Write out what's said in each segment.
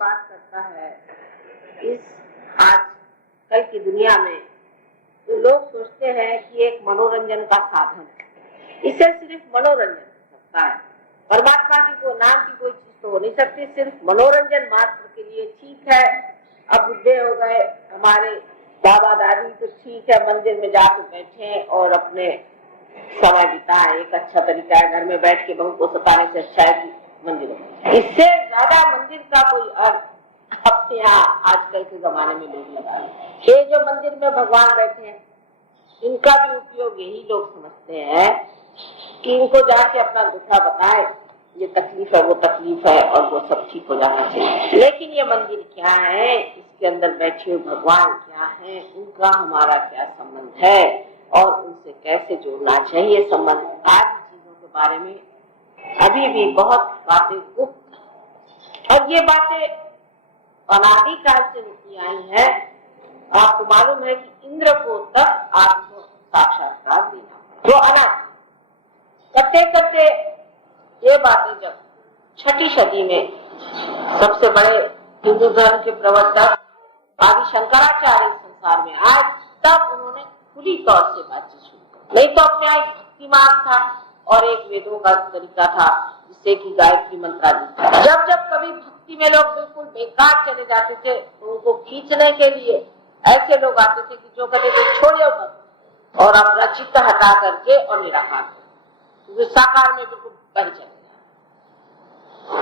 बात करता है इस आज कल की दुनिया में, तो लोग सोचते हैं कि एक मनोरंजन का साधन है, इसे सिर्फ मनोरंजन हो सकता है। परमात्मा की को नाम की कोई चीज तो हो नहीं सकती, सिर्फ मनोरंजन मात्र के लिए ठीक है। अब बुढ़े हो गए हमारे दादा दादी, तो ठीक है मंदिर में जाकर बैठे और अपने समय बिताए, एक अच्छा तरीका है। घर में बैठ के बहू को सताने से अच्छा है कि मंदिर में, इससे ज्यादा मंदिर का कोई अर्थ अपने यहाँ आजकल के जमाने में लोग लगा रहे। ये जो मंदिर में भगवान बैठे हैं, इनका भी उपयोग यही लोग समझते हैं कि इनको जाके अपना दुखा बताए, ये तकलीफ है वो तकलीफ है और वो सब ठीक हो जाना चाहिए। लेकिन ये मंदिर क्या है, इसके अंदर बैठे हुए भगवान क्या है, उनका हमारा क्या संबंध है और उनसे कैसे जोड़ना चाहिए संबंध, आदि चीजों के बारे में अभी भी बहुत बातें गुप्त, और ये बातें अनादिकाल से होती आई है। आपको मालूम है कि इंद्र को तक आत्म साक्षात्कार देना, जो अनादि करते करते ये बातें जब 6ठी सदी में सबसे बड़े हिंदू धर्म के प्रवर्तक आदि शंकराचार्य संसार में आए, तब उन्होंने खुली तौर से बातचीत शुरू की। नहीं तो अपने यहाँ भक्ति मार्ग था और एक वेदों का तरीका था जिससे कि गायत्री मंत्रादि। जब जब कभी भक्ति में लोग बिल्कुल बेकार चले जाते थे तो उनको खींचने के लिए ऐसे लोग आते थे कि जो कहते थे छोड़िए और अपना चित्त हटा करके और निराकार, साकार में बिल्कुल बह चले।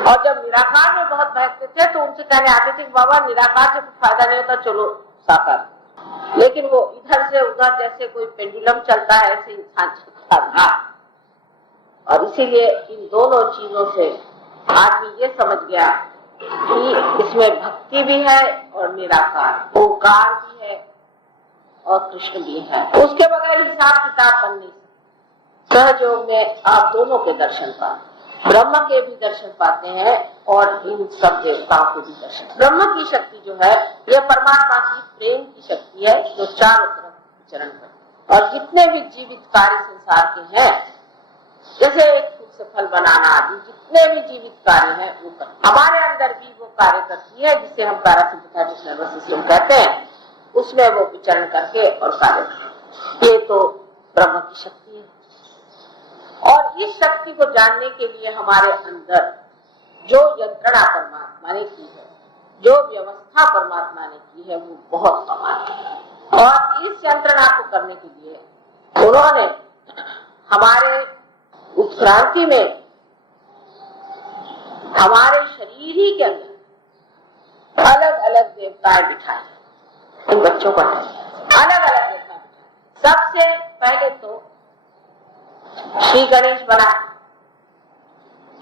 और जब निराकार में बहुत बहते थे तो उनसे कहने आते थे बाबा निराकार से कुछ फायदा नहीं होता, चलो साकार। लेकिन वो इधर से उधर जैसे कोई पेंडुलम चलता है ऐसे इंसान चलता था। और इसीलिए इन दोनों चीजों से आदमी ये समझ गया कि इसमें भक्ति भी है और निराकार, ओंकार भी है और कृष्ण भी है। उसके बगैर हिसाब किताब बन नहीं सकता। सहयोग में आप दोनों के दर्शन पाते, ब्रह्म के भी दर्शन पाते हैं और इन सब देवताओं के भी दर्शन। ब्रह्म की शक्ति जो है यह परमात्मा की प्रेम की शक्ति है जो चारों तरफ विचरण करती है। और जितने भी जीवित कार्य संसार के हैं, जैसे एक फूल से फल बनाना आदि जितने भी जीवित कार्य हैं वो करती, हमारे अंदर भी वो कार्य करती है जिसे हम पैरासिम्पैथेटिक नर्वस सिस्टम कहते हैं, उसमें वो विचरण करके और कार्य करते। ये तो ब्रह्म की शक्ति है। और इस शक्ति को जानने के लिए हमारे अंदर जो यंत्रणा परमात्मा ने की है, जो व्यवस्था परमात्मा ने की है, वो बहुत कमाल है। और इस यंत्रणा को करने के लिए उन्होंने हमारे उत्क्रांति में हमारे शरीर ही के अंदर अलग अलग देवताएं बिठाए, इन बच्चों को अलग अलग देवता बिठाए। सबसे पहले तो श्री गणेश बना।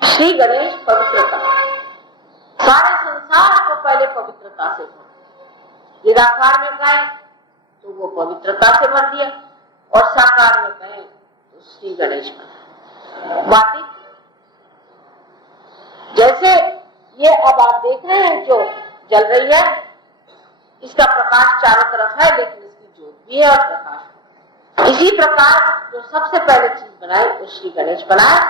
श्री गणेश पवित्रता, सारे संसार को पहले पवित्रता से भर। निराकार में कहें तो वो पवित्रता से भर दिया और साकार में कहें तो श्री गणेश बना। बातें जैसे ये अब आप देख रहे हैं जो जल रही है, इसका प्रकाश चारों तरफ है लेकिन इसकी ज्योत भी है और प्रकाश। इसी प्रकार जो सबसे पहले चीज बनाई वो श्री गणेश बनाए,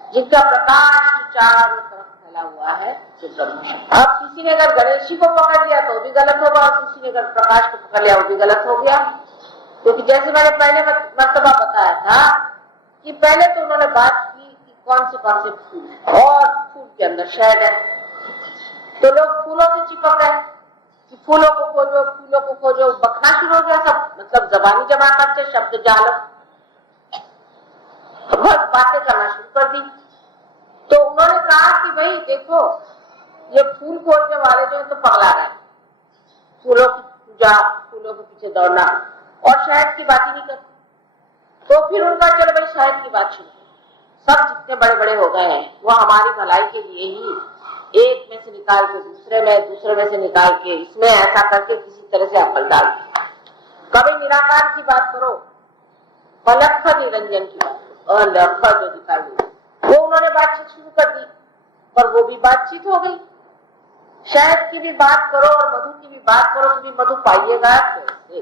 जिनका प्रकाश चारों तरफ फैला हुआ है जो ब्रह्म। अब किसी ने अगर गणेश जी को पकड़ लिया तो भी गलत होगा और किसी ने अगर प्रकाश को पकड़ लिया वो भी गलत हो गया। क्योंकि जैसे मैंने पहले मर्तबा बताया था कि पहले तो उन्होंने बात की कि कौन से फूल और फूल के अंदर शहद है, तो लोग फूलों से चिपक गए कि फूलों को खोजो, बकना शुरू हो गया सब, मतलब जबानी जमात से शब्द जालम, बहुत बातें करना शुरू कर दी। तो उन्होंने कहा कि भाई देखो ये फूल खोजने वाले जो है तो पगला रहे, फूलों की पूजा, फूलों के पीछे दौड़ना और शहद की बात ही नहीं करते। तो फिर उनका चलो भाई शहद की बात शुरू, सब जितने बड़े बड़े हो गए हैं वो हमारी भलाई के लिए ही, एक में से निकाल के दूसरे में से निकाल के इसमें ऐसा करके किसी तरह से अकल डाल। कभी निराकार की बात करो, पलख निरंजन की बात करो, और लख जो दिखाई दे वो उन्होंने बातचीत शुरू कर दी, पर वो भी बातचीत हो गई। शहद की भी बात करो और मधु की भी बात करो तो भी मधु पाइएगा कैसे?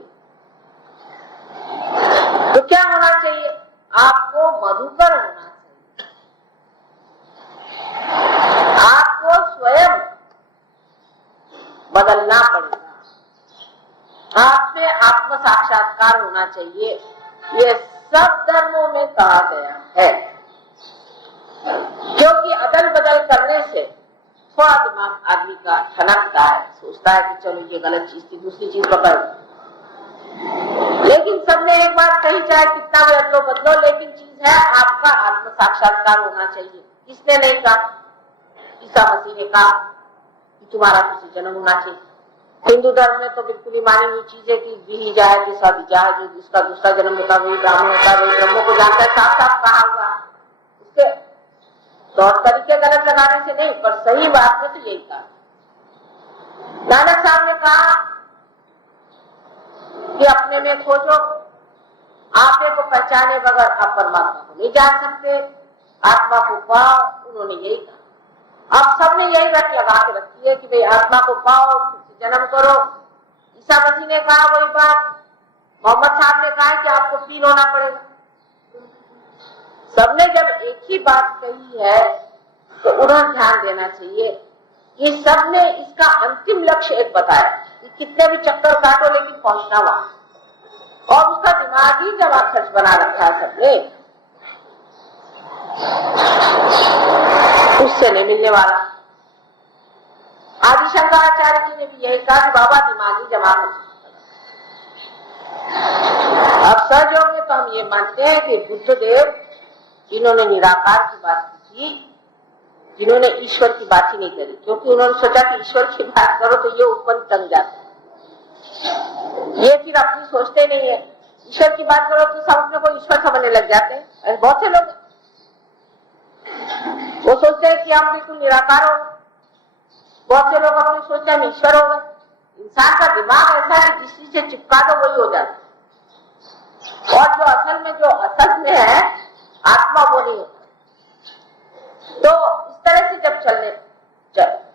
तो क्या होना चाहिए? आपको मधुकर होना चाहिए। आपको स्वयं बदलना पड़ेगा। आप में आत्म साक्षात्कार होना चाहिए, ये सब धर्मों में कहा गया है। क्योंकि अदल बदल करने से थोड़ा दिमाग आदमी का ठनकता है, सोचता है कि चलो ये गलत चीज थी, दूसरी चीज पकड़। लेकिन सबने एक बात कही, चाहे कितना भी अदलो बदलो, लेकिन चीज है आपका आत्म साक्षात्कार होना चाहिए। किसने नहीं कहा? ईसा मसीह ने कहा कि तुम्हारा किसी जन्म होना चाहिए। हिंदू धर्म में तो बिल्कुल ही मानी हुई चीज है कि भी जाए कि सब जाए, जो जिसका दूसरा जन्म होता वही ब्राह्मण होता, वही ब्रह्मों को जानता है, साफ साफ कहा हुआ। उसके तौर तरीके गलत लगाने से नहीं, पर सही बात में तो यही कहा। नानक साहब ने कहा कि अपने में खोजो, आपे को पहचाने बगैर आप परमात्मा को नहीं जान सकते, आत्मा को पाओ, उन्होंने यही कहा। अब सबने यही रट लगा के रखी है कि भाई आत्मा को पाओ, जन्म करो। ईसा मसीह ने कहा वही बात, मोहम्मद साहब ने कहा कि आपको पीर होना पड़ेगा। सबने जब एक ही बात कही है तो उन्हें ध्यान देना चाहिए कि सबने इसका अंतिम लक्ष्य एक बताया कि कितने भी चक्कर काटो लेकिन पहुंचना वहां, और उसका दिमागी जमा खर्च बना रखा है सबने, उससे नहीं मिलने वाला। आदि शंकराचार्य जी ने भी यही कहा कि बाबा दिमागी जमा खर्च। अब सहयोग में तो हम ये मानते हैं कि बुद्ध देव जिन्होंने निराकार की बात की, जिन्होंने ईश्वर की बात ही नहीं करी, क्योंकि उन्होंने सोचा कि ईश्वर की बात करो तो ये ऊपर तंग जाता है, ये फिर अपनी सोचते नहीं है। ईश्वर की बात करो तो सब अपने को ईश्वर समझने लग जाते हैं। बहुत से लोग वो सोचते हैं कि हम बिल्कुल निराकार हो, बहुत से लोग अपने सोचते हैं हम ईश्वर हो गए। इंसान का दिमाग ऐसा है जिस चीज से चिपका दो वही हो जाता है, और जो असल में है आत्मा वो नहीं होता। तो इस तरह से जब चलने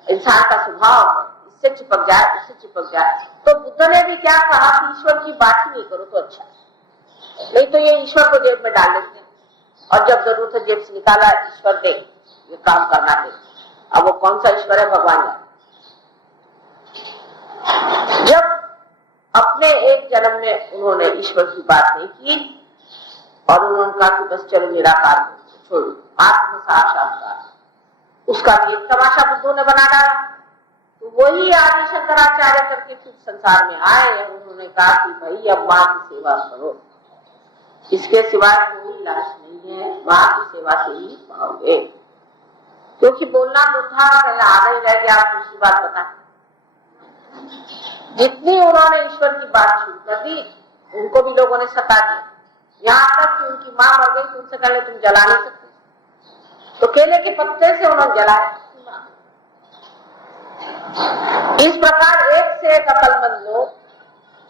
इंसान का स्वभाव है, इससे चिपक जाए उससे चिपक जाए, तो बुद्ध ने भी क्या कहा कि ईश्वर की बात ही नहीं करो तो अच्छा, नहीं तो ये ईश्वर को जेब में डाल देते हैं, और जब जरूरत है जेब से निकाला ईश्वर दे, ये काम करना दे। अब वो कौन सा ईश्वर है भगवान जाने। जब अपने एक जन्म में उन्होंने ईश्वर की बात नहीं की और उन्होंने कहा कि बस चलो निराकार छोड़ो, आत्म साक्षात्कार, उसका भी एक तमाशा बुद्धों ने बना डाला। तो वही आदि शंकराचार्य करके फिर संसार में आए, उन्होंने कहा कि भाई अब माँ की सेवा करो, इसके सिवाय कोई इलाज नहीं है, माँ की सेवा से ही पाओगे। क्योंकि बोलना तो था, आधा ही रह गया, आप दूसरी बात बता। जितनी उन्होंने ईश्वर की बात शुरू कर दी, उनको भी लोगों ने सता दिया, यहाँ तक कि उनकी माँ मर गई तो उनसे पहले तुम जला नहीं सकते, तो केले के पत्ते से उन्होंने जलाया। इस प्रकार एक से एक अकलमंद लोग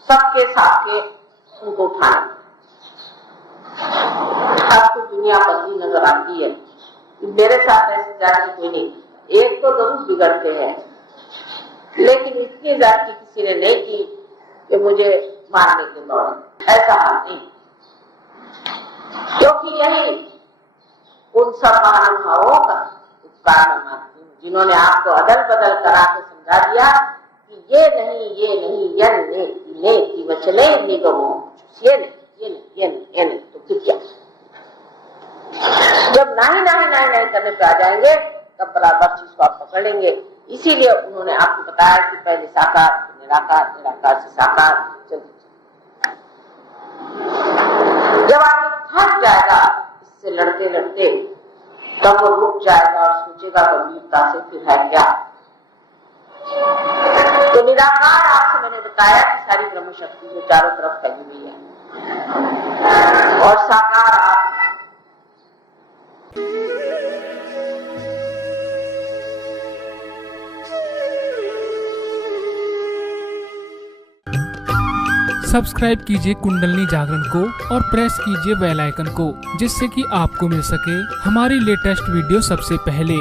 सबके साथ के उनको उठाए। अब तो दुनिया बदली नजर आती है, मेरे साथ ऐसी जाति कोई नहीं, एक तो जरूर बिगड़ते हैं, लेकिन इतनी जाति किसी ने नहीं की कि मुझे मारने के दौरान, ऐसा हाल नहीं। क्योंकि यही उन सब महानुभावों का उपकार मैं मानती हूँ, जिन्होंने आपको अदल बदल करा के समझा दिया कि ये नहीं वचने निगमो, ये नहीं तो फिर क्या। जब नहीं करने पे आ जाएंगे तब बराबर चीज को आप पकड़ लेंगे। इसीलिए उन्होंने आपको बताया कि पहले साकार, निराकार, निराकार से साकार चलते। जब आदमी थक जाएगा इससे लड़ते लड़ते, तब वो रुक जाएगा और सोचेगा गंभीरता से फिर है क्या। तो निराकार आपसे मैंने बताया कि सारी ब्रह्म शक्ति जो चारों तरफ फैली हुई है, और साकार आप सब्सक्राइब कीजिए कुंडलनी जागरण को और प्रेस कीजिए बेल आइकन को, जिससे कि आपको मिल सके हमारी लेटेस्ट वीडियो सबसे पहले।